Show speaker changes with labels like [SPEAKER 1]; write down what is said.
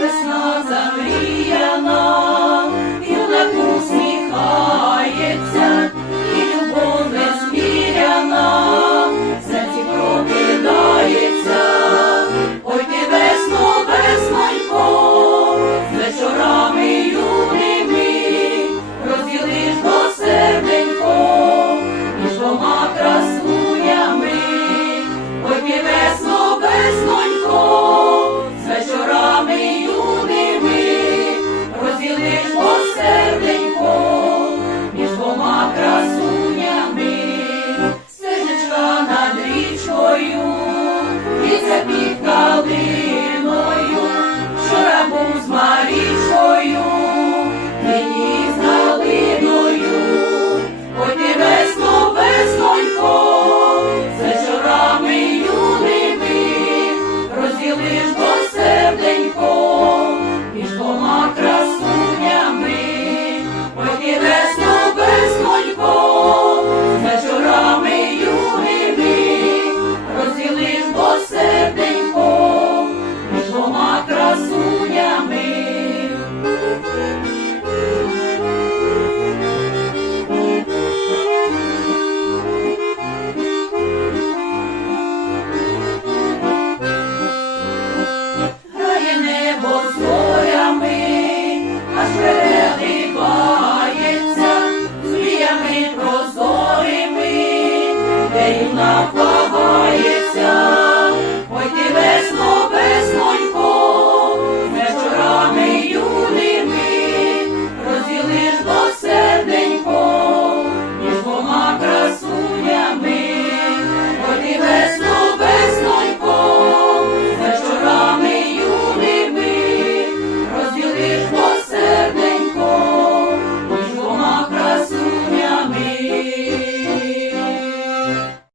[SPEAKER 1] весна замріяна. is рівна вагається.